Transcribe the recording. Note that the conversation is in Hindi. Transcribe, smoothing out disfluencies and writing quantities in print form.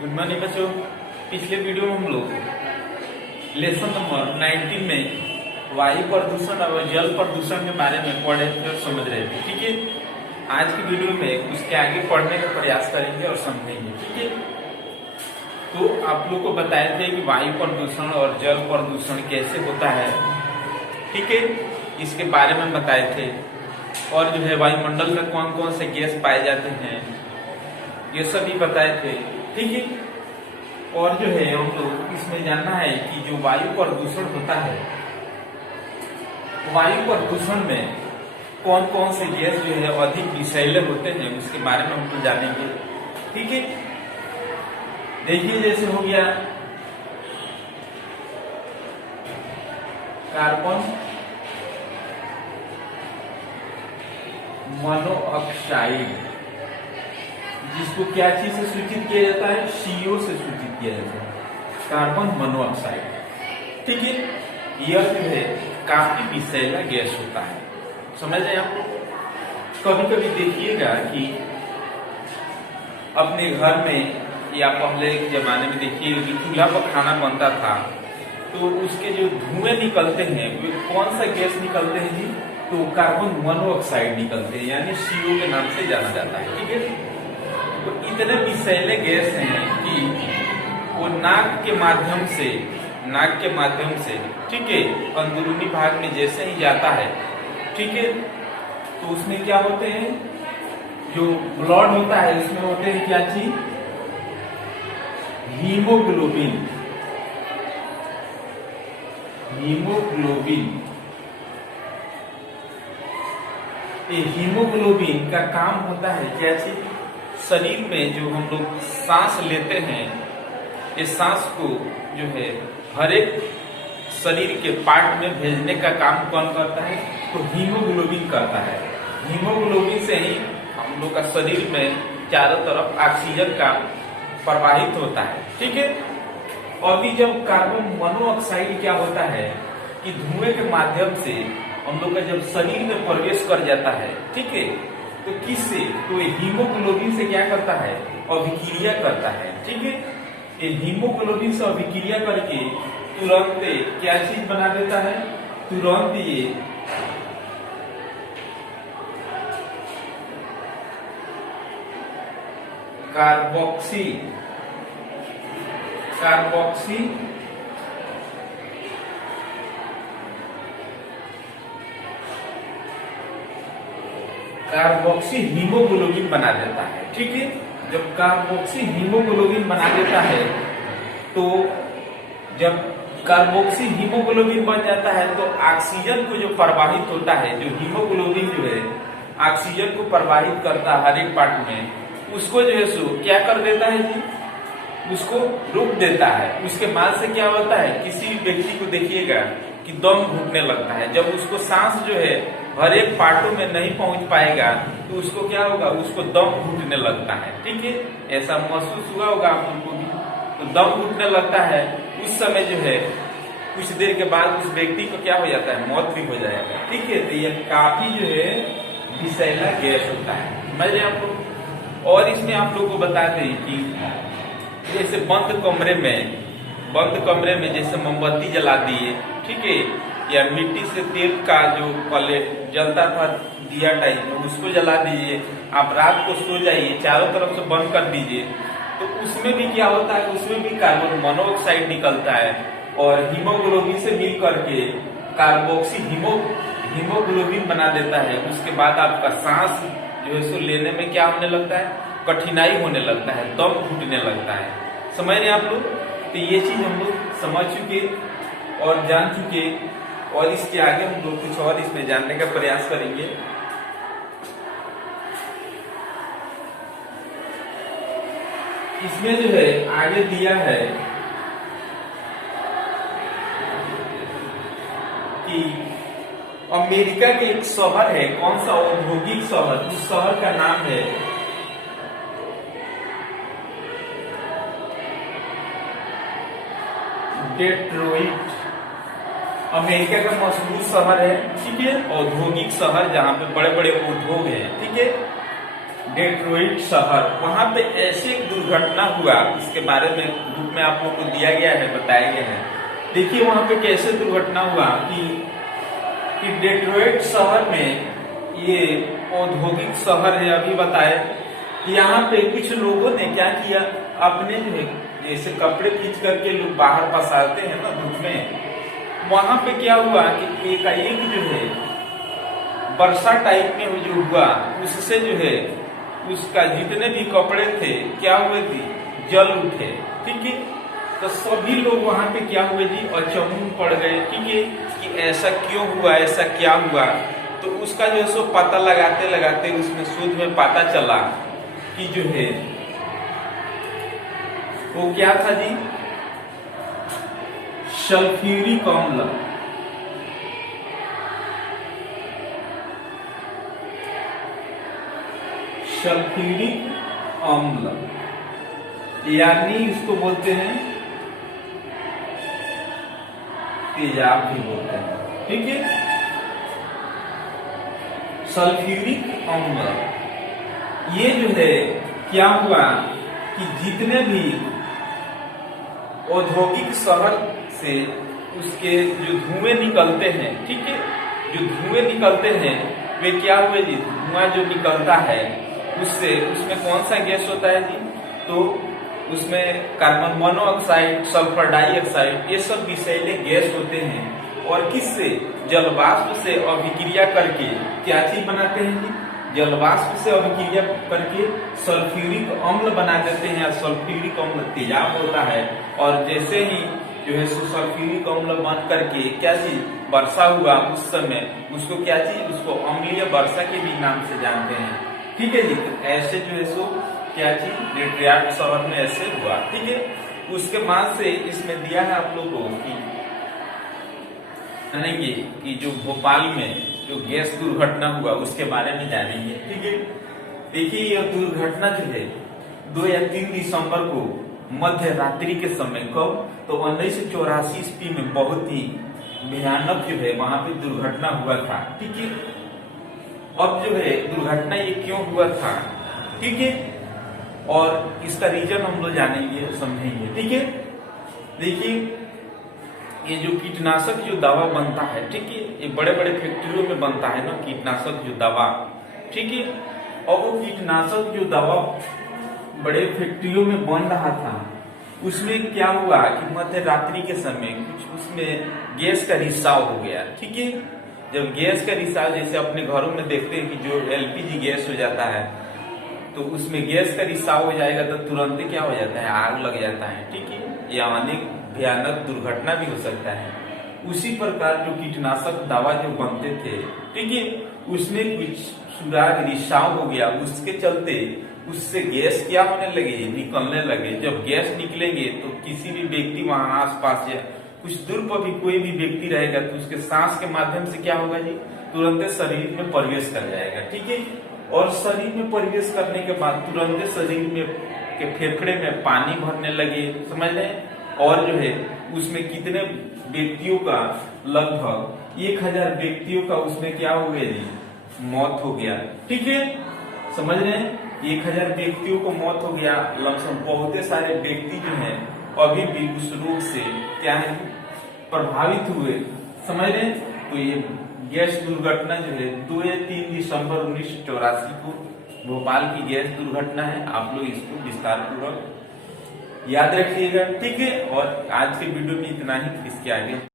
गुड मॉर्निंग बच्चों। पिछले वीडियो में हम लोग लेसन नंबर 19 में वायु प्रदूषण और जल प्रदूषण के बारे में पढ़े थे और समझ रहे थे। ठीक है, आज की वीडियो में उसके आगे पढ़ने का प्रयास करेंगे और समझेंगे। ठीक है, तो आप लोग को बताए थे कि वायु प्रदूषण और जल प्रदूषण कैसे होता है। ठीक है, इसके बारे में बताए थे और जो है वायुमंडल में कौन कौन से गैस पाए जाते हैं ये सभी बताए थे। ठीक है, और जो है हम लोग इसमें जानना है कि जो वायु प्रदूषण होता है, वायु प्रदूषण में कौन कौन से गैस जो है अधिक विषैले होते हैं उसके बारे में हम लोग जानेंगे। ठीक है, देखिए जैसे हो गया कार्बन मोनोऑक्साइड, जिसको क्या चीज से सूचित किया जाता है, CO से सूचित किया जाता है, कार्बन मोनोऑक्साइड। ठीक है, यह जो है काफी विषैला गैस होता है। समझ रहे आप लोग? कभी कभी देखिएगा कि अपने घर में या पहले के जमाने में देखिए कि चूल्हा पर खाना बनता था तो उसके जो धुएं निकलते हैं वे कौन सा गैस निकलते हैं जी, तो कार्बन मोनोऑक्साइड निकलते हैं, यानी CO के नाम से जाना जाता है। ठीक है, तो इतने विषैले गैस हैं कि वो नाक के माध्यम से ठीक है अंदरूनी भाग में जैसे ही जाता है, ठीक है, तो उसमें क्या होते हैं, जो ब्लड होता है उसमें होते हैं क्या चीज, हीमोग्लोबिन। ये हीमोग्लोबिन का काम होता है क्या चीज, शरीर में जो हम लोग सांस लेते हैं, इस सांस को जो है हर एक शरीर के पार्ट में भेजने का काम कौन करता है, तो हीमोग्लोबिन करता है। हीमोग्लोबिन से ही हम लोग का शरीर में चारों तरफ ऑक्सीजन का प्रवाहित होता है। ठीक है, अभी जब कार्बन मोनोऑक्साइड क्या होता है कि धुएं के माध्यम से हम लोग का जब शरीर में प्रवेश कर जाता है, ठीक है, तो किससे, तो ये हीमोग्लोबिन से क्या करता है, अभिक्रिया करता है। ठीक है, ये हीमोग्लोबिन से अभिक्रिया करके तुरंत क्या चीज बना देता है, तुरंत ये कार्बोक्सी हीमोग्लोबिन बना देता है। ठीक है, जब कार्बोक्सी हीमोग्लोबिन बना देता है तो जब कार्बोक्सी हीमोग्लोबिन बन जाता है तो ऑक्सीजन को जो प्रवाहित होता है, जो हीमोग्लोबिन जो है ऑक्सीजन को प्रवाहित करता है हर एक पार्ट में, उसको जो है सो क्या कर देता है जी, उसको रोक देता है। उसके बाद से क्या होता है, किसी व्यक्ति को देखिएगा कि दम घुटने लगता है। जब उसको सांस जो है हर एक पार्टों में नहीं पहुंच पाएगा तो उसको क्या होगा, उसको दम घुटने लगता है। ठीक है, ऐसा महसूस हुआ होगा आप लोगों को भी, तो दम घुटने लगता है। उस समय जो है कुछ देर के बाद उस व्यक्ति को क्या हो जाता है, मौत भी हो जाएगा। ठीक है, तो यह काफी जो है विषैला गैस होता है। समझ रहे आप लोग? और इसमें आप लोग को बता दें कि जैसे बंद कमरे में जैसे मोमबत्ती जला दिए, ठीक है, या मिट्टी से तेल का जो पहले जलता था दिया टाइप में, उसको जला दीजिए। आप रात को सो जाइए, चारों तरफ से बंद कर दीजिए, तो उसमें भी क्या होता है, उसमें भी कार्बन मोनोऑक्साइड निकलता है और हीमोग्लोबिन से मिल करके कार्बोक्सी हीमोग्लोबिन बना देता है। उसके बाद आपका सांस जो है सो लेने में क्या होने लगता है, कठिनाई होने लगता है, दम घुटने लगता है। समझ रहे आप लोग? तो ये चीज हम लोग समझ चुके और जान चुके, और इसके आगे हम लोग कुछ और इसमें जानने का प्रयास करेंगे। इसमें जो है आगे दिया है कि अमेरिका के एक शहर है, कौन सा औद्योगिक शहर, उस शहर का नाम है डेट्रॉइट। अमेरिका का मशहूर शहर है, ठीक है, औद्योगिक शहर जहाँ पे बड़े बड़े उद्योग हैं। ठीक है, डेट्रॉइट शहर, वहां पे ऐसे एक दुर्घटना हुआ, इसके बारे में बुक में आप लोग को दिया गया है, बताया गया है। देखिए वहां पे कैसे दुर्घटना हुआ कि डेट्रॉइट शहर में, ये औद्योगिक शहर है अभी बताए, यहाँ पे कुछ लोगों ने क्या किया, अपने जो है जैसे कपड़े खींच करके लोग बाहर पसारते हैं ना धूप में, वहां पे क्या हुआ कि एकाएक जो है वर्षा टाइप में जो हुआ, उससे जो है उसका जितने भी कपड़े थे क्या हुए थे, जल उठे। ठीक है, तो सभी लोग वहां पे क्या हुए जी, अचंभे में पड़ गए। ठीक है, कि ऐसा क्यों हुआ, ऐसा क्या हुआ। तो उसका जो है सो पता लगाते लगाते उसमें शोध में पता चला कि जो है वो क्या था जी, सल्फ्यूरिक अम्ल। सल्फ्यूरिक अम्ल यानी इसको बोलते हैं तेजाब भी बोलते हैं। ठीक है, सल्फ्यूरिक अम्ल, ये जो है क्या हुआ कि जितने भी औद्योगिक शहर से उसके जो धुएं निकलते हैं, ठीक है, जो धुएं निकलते हैं वे क्या हुए जी, धुआं जो निकलता है उससे, उसमें कौन सा गैस होता है जी, तो उसमें कार्बन मोनोऑक्साइड, सल्फर डाइऑक्साइड, ये सब विषैले गैस होते हैं। और किससे, जलवाष्प से अभिक्रिया करके क्या चीज बनाते हैं जी, जलवाष्प से अभिक्रिया करके सल्फ्यूरिक अम्ल बना देते हैं। सल्फ्यूरिक अम्ल तेजाब होता है, और जैसे ही जो है सल्फ्यूरिक अम्ल बन करके क्या चीज, वर्षा हुआ, उस समय उसको क्या चीज, उसको अम्लीय वर्षा के भी नाम से जानते हैं। ठीक है जी, तो ऐसे जो है सो क्या चीज, डेट्रॉइट शहर में ऐसे हुआ। ठीक है, उसके बाद से इसमें दिया है आप लोगों को जानेंगे कि जो भोपाल में जो गैस दुर्घटना हुआ उसके बारे में जानेंगे। ठीक है, देखिए यह दुर्घटना जो है 2 या 3 दिसंबर को मध्य रात्रि के समय, कब, तो 1984 ईस्वी में बहुत ही भयानक जो है वहां पे दुर्घटना हुआ था। ठीक है, अब जो है दुर्घटना ये क्यों हुआ था, ठीक है, और इसका रीजन हम लोग जानेंगे, समझेंगे। ठीक है, देखिए ये जो कीटनाशक जो दवा बनता है, ठीक है, ये बड़े बड़े फैक्ट्रियों में बनता है ना कीटनाशक जो दवा। ठीक है, और वो कीटनाशक जो दवा बड़े फैक्ट्रियों में बन रहा था, उसमें क्या हुआ कि मध्य रात्रि के समय कुछ उसमें गैस का रिसाव हो गया। ठीक है, जब गैस का रिसाव, जैसे अपने घरों में देखते हैं कि जो एलपीजी गैस हो जाता है, तो उसमें गैस का रिसाव हो जाएगा तो तुरंत क्या हो जाता है, आग लग जाता है। ठीक है, या अनेक भयानक दुर्घटना भी हो सकता है। उसी प्रकार जो कीटनाशक दवा जो बनते थे, ठीक है, उसमें कुछ सुराग, रिसाव हो गया, उसके चलते उससे गैस क्या होने लगे, निकलने लगे। जब गैस निकलेंगे तो किसी भी व्यक्ति वहां आसपास या कुछ दूर पर भी कोई भी व्यक्ति रहेगा तो उसके सांस के माध्यम से क्या होगा जी, तुरंत शरीर में प्रवेश कर जाएगा। ठीक है, और शरीर में प्रवेश करने के बाद तुरंत शरीर में के फेफड़े में पानी भरने लगे, समझ लें। और जो है उसमें कितने व्यक्तियों का, लगभग 1000 व्यक्तियों का उसमें क्या हो गया जी, मौत हो गया। ठीक है, समझ रहे हैं, 1000 व्यक्तियों को मौत हो गया। लमसम बहुत सारे व्यक्ति जो हैं अभी भी उस रोग से क्या है, प्रभावित हुए, समझ रहे हैं। तो ये गैस दुर्घटना जो है 2 या 3 दिसंबर 1984 को भोपाल की गैस दुर्घटना है। आप लोग इसको विस्तार पूर्वक याद रखिएगा। ठीक है, और आज के वीडियो में इतना ही, इसके आगे